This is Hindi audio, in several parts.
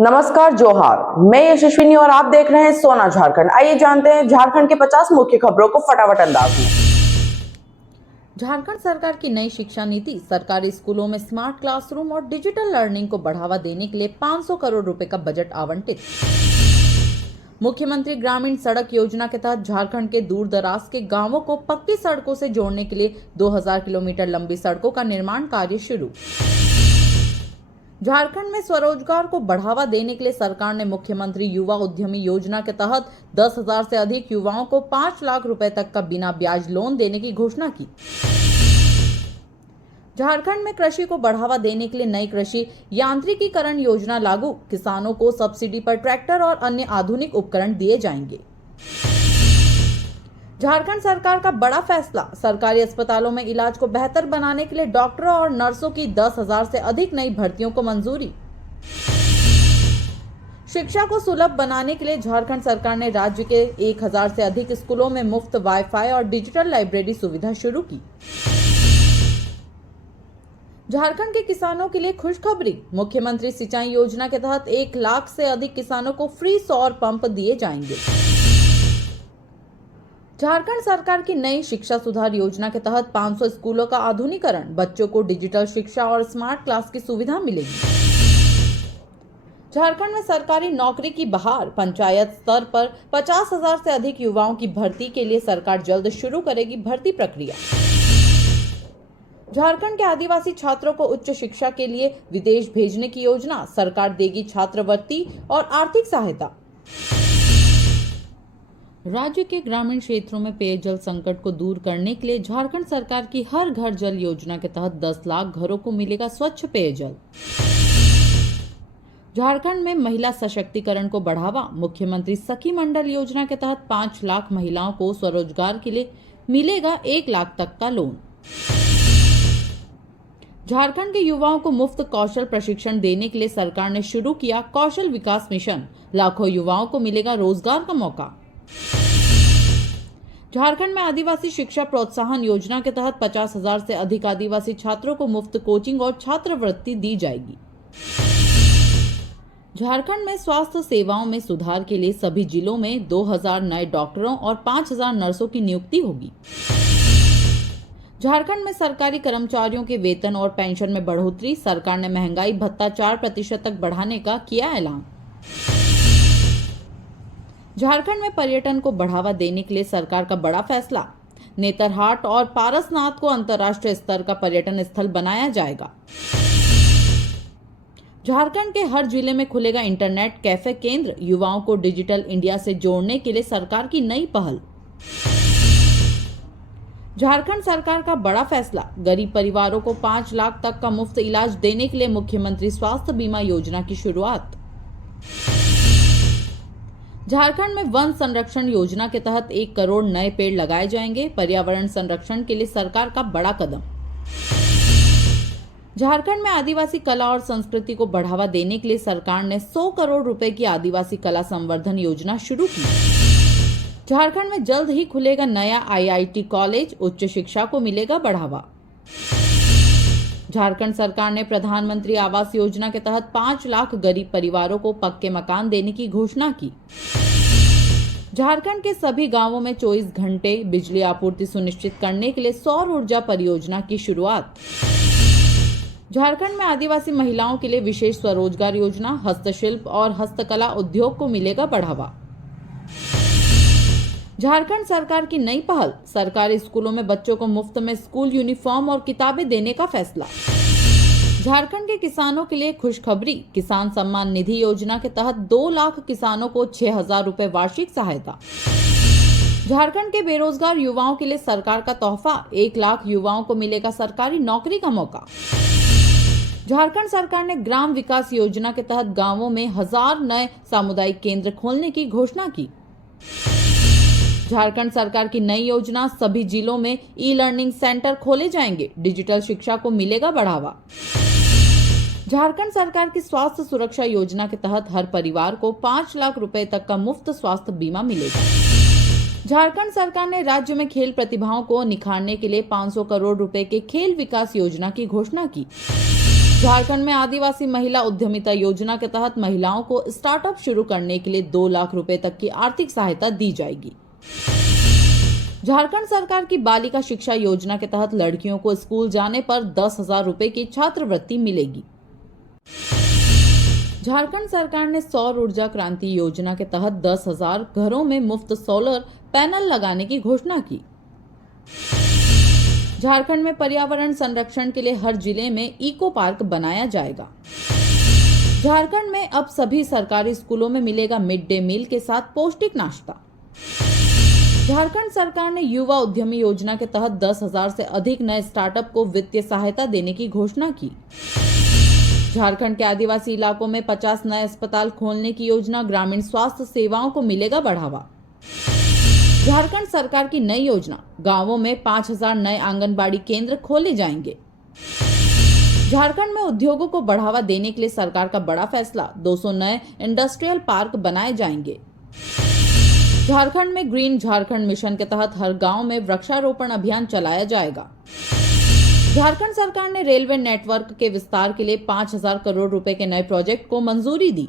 नमस्कार, जोहार। मैं यशस्विनी और आप देख रहे हैं सोना झारखंड। आइए जानते हैं झारखंड के 50 मुख्य खबरों को फटाफट अंदाज में। झारखंड सरकार की नई शिक्षा नीति। सरकारी स्कूलों में स्मार्ट क्लासरूम और डिजिटल लर्निंग को बढ़ावा देने के लिए 500 करोड़ रुपए का बजट आवंटित। मुख्यमंत्री ग्रामीण सड़क योजना के तहत झारखंड के दूर दराज के गांवों को पक्की सड़कों से जोड़ने के लिए 2000 किलोमीटर लंबी सड़कों का निर्माण कार्य शुरू। झारखंड में स्वरोजगार को बढ़ावा देने के लिए सरकार ने मुख्यमंत्री युवा उद्यमी योजना के तहत 10,000 से अधिक युवाओं को 5 लाख रुपए तक का बिना ब्याज लोन देने की घोषणा की। झारखंड में कृषि को बढ़ावा देने के लिए नई कृषि यांत्रिकीकरण योजना लागू। किसानों को सब्सिडी पर ट्रैक्टर और अन्य आधुनिक उपकरण दिए जाएंगे। झारखंड सरकार का बड़ा फैसला। सरकारी अस्पतालों में इलाज को बेहतर बनाने के लिए डॉक्टरों और नर्सों की 10,000 से अधिक नई भर्तियों को मंजूरी। शिक्षा को सुलभ बनाने के लिए झारखंड सरकार ने राज्य के 1000 से अधिक स्कूलों में मुफ्त वाईफाई और डिजिटल लाइब्रेरी सुविधा शुरू की। झारखंड के किसानों के लिए खुशखबरी। मुख्यमंत्री सिंचाई योजना के तहत 1 लाख से अधिक किसानों को फ्री सौर पंप दिए जाएंगे। झारखंड सरकार की नई शिक्षा सुधार योजना के तहत 500 स्कूलों का आधुनिकीकरण। बच्चों को डिजिटल शिक्षा और स्मार्ट क्लास की सुविधा मिलेगी। झारखंड में सरकारी नौकरी की बहार। पंचायत स्तर पर 50,000 से अधिक युवाओं की भर्ती के लिए सरकार जल्द शुरू करेगी भर्ती प्रक्रिया। झारखंड के आदिवासी छात्रों को उच्च शिक्षा के लिए विदेश भेजने की योजना। सरकार देगी छात्रवृत्ति और आर्थिक सहायता। राज्य के ग्रामीण क्षेत्रों में पेयजल संकट को दूर करने के लिए झारखंड सरकार की हर घर जल योजना के तहत 10 लाख घरों को मिलेगा स्वच्छ पेयजल। झारखंड में महिला सशक्तिकरण को बढ़ावा। मुख्यमंत्री सखी मंडल योजना के तहत 5 लाख महिलाओं को स्वरोजगार के लिए मिलेगा 1 लाख तक का लोन। झारखंड के युवाओं को मुफ्त कौशल प्रशिक्षण देने के लिए सरकार ने शुरू किया कौशल विकास मिशन। लाखों युवाओं को मिलेगा रोजगार का मौका। झारखंड में आदिवासी शिक्षा प्रोत्साहन योजना के तहत 50,000 से अधिक आदिवासी छात्रों को मुफ्त कोचिंग और छात्रवृत्ति दी जाएगी। झारखंड में स्वास्थ्य सेवाओं में सुधार के लिए सभी जिलों में 2000 नए डॉक्टरों और 5,000 नर्सों की नियुक्ति होगी। झारखंड में सरकारी कर्मचारियों के वेतन और पेंशन में बढ़ोतरी। सरकार ने महंगाई भत्ता 4% तक बढ़ाने का किया ऐलान। झारखंड में पर्यटन को बढ़ावा देने के लिए सरकार का बड़ा फैसला। नेतरहाट और पारसनाथ को अंतर्राष्ट्रीय स्तर का पर्यटन स्थल बनाया जाएगा। झारखंड के हर जिले में खुलेगा इंटरनेट कैफे केंद्र। युवाओं को डिजिटल इंडिया से जोड़ने के लिए सरकार की नई पहल। झारखंड सरकार का बड़ा फैसला। गरीब परिवारों को 5 लाख तक का मुफ्त इलाज देने के लिए मुख्यमंत्री स्वास्थ्य बीमा योजना की शुरुआत। झारखंड में वन संरक्षण योजना के तहत 1 करोड़ नए पेड़ लगाए जाएंगे। पर्यावरण संरक्षण के लिए सरकार का बड़ा कदम। झारखंड में आदिवासी कला और संस्कृति को बढ़ावा देने के लिए सरकार ने 100 करोड़ रुपए की आदिवासी कला संवर्धन योजना शुरू की। झारखंड में जल्द ही खुलेगा नया IIT कॉलेज। उच्च शिक्षा को मिलेगा बढ़ावा। झारखंड सरकार ने प्रधानमंत्री आवास योजना के तहत 5 लाख गरीब परिवारों को पक्के मकान देने की घोषणा की। झारखंड के सभी गांवों में 24 घंटे बिजली आपूर्ति सुनिश्चित करने के लिए सौर ऊर्जा परियोजना की शुरुआत। झारखंड में आदिवासी महिलाओं के लिए विशेष स्वरोजगार योजना। हस्तशिल्प और हस्तकला उद्योग को मिलेगा बढ़ावा। झारखंड सरकार की नई पहल। सरकारी स्कूलों में बच्चों को मुफ्त में स्कूल यूनिफॉर्म और किताबें देने का फैसला। झारखंड के किसानों के लिए खुशखबरी। किसान सम्मान निधि योजना के तहत 2 लाख किसानों को 6,000 रुपए वार्षिक सहायता। झारखंड के बेरोजगार युवाओं के लिए सरकार का तोहफा। 1 लाख युवाओं को मिलेगा सरकारी नौकरी का मौका। झारखंड सरकार ने ग्राम विकास योजना के तहत गांवों में 1000 नए सामुदायिक केंद्र खोलने की घोषणा की। झारखंड सरकार की नई योजना। सभी जिलों में ई-लर्निंग सेंटर खोले जाएंगे। डिजिटल शिक्षा को मिलेगा बढ़ावा। झारखंड सरकार की स्वास्थ्य सुरक्षा योजना के तहत हर परिवार को 5 लाख रुपए तक का मुफ्त स्वास्थ्य बीमा मिलेगा। झारखंड सरकार ने राज्य में खेल प्रतिभाओं को निखारने के लिए 500 करोड़ रुपए के खेल विकास योजना की घोषणा की। झारखंड में आदिवासी महिला उद्यमिता योजना के तहत महिलाओं को स्टार्टअप शुरू करने के लिए 2 लाख रुपए तक की आर्थिक सहायता दी जाएगी। झारखंड सरकार की बालिका शिक्षा योजना के तहत लड़कियों को स्कूल जाने पर 10,000 रुपए की छात्रवृत्ति मिलेगी। झारखंड सरकार ने सौर ऊर्जा क्रांति योजना के तहत 10,000 घरों में मुफ्त सोलर पैनल लगाने की घोषणा की। झारखंड में पर्यावरण संरक्षण के लिए हर जिले में इको पार्क बनाया जाएगा। झारखंड में अब सभी सरकारी स्कूलों में मिलेगा मिड डे मील के साथ पौष्टिक नाश्ता। झारखंड सरकार ने युवा उद्यमी योजना के तहत 10,000 से अधिक नए स्टार्टअप को वित्तीय सहायता देने की घोषणा की। झारखंड के आदिवासी इलाकों में 50 नए अस्पताल खोलने की योजना, ग्रामीण स्वास्थ्य सेवाओं को मिलेगा बढ़ावा। झारखंड सरकार की नई योजना, गांवों में 5,000 नए आंगनबाड़ी केंद्र खोले जाएंगे। झारखंड में उद्योगों को बढ़ावा देने के लिए सरकार का बड़ा फैसला, 200 नए इंडस्ट्रियल पार्क बनाए जाएंगे। झारखंड में ग्रीन झारखंड मिशन के तहत हर गांव में वृक्षारोपण अभियान चलाया जाएगा। झारखंड सरकार ने रेलवे नेटवर्क के विस्तार के लिए 5,000 करोड़ रुपए के नए प्रोजेक्ट को मंजूरी दी।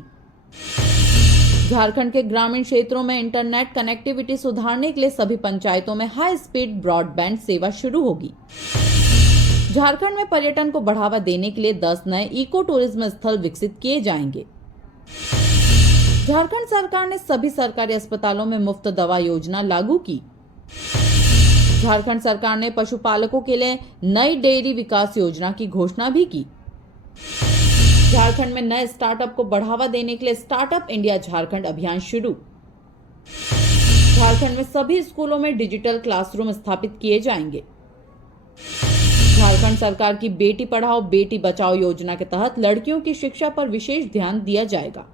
झारखंड के ग्रामीण क्षेत्रों में इंटरनेट कनेक्टिविटी सुधारने के लिए सभी पंचायतों में हाई स्पीड ब्रॉडबैंड सेवा शुरू होगी। झारखंड में पर्यटन को बढ़ावा देने के लिए 10 नए इको टूरिज्म स्थल विकसित किए जाएंगे। झारखंड सरकार ने सभी सरकारी अस्पतालों में मुफ्त दवा योजना लागू की। झारखंड सरकार ने पशुपालकों के लिए नई डेयरी विकास योजना की घोषणा भी की। झारखंड में नए स्टार्टअप को बढ़ावा देने के लिए स्टार्टअप इंडिया झारखंड अभियान शुरू। झारखंड में सभी स्कूलों में डिजिटल क्लासरूम स्थापित किए जाएंगे। झारखंड सरकार की बेटी पढ़ाओ बेटी बचाओ योजना के तहत लड़कियों की शिक्षा पर विशेष ध्यान दिया जाएगा।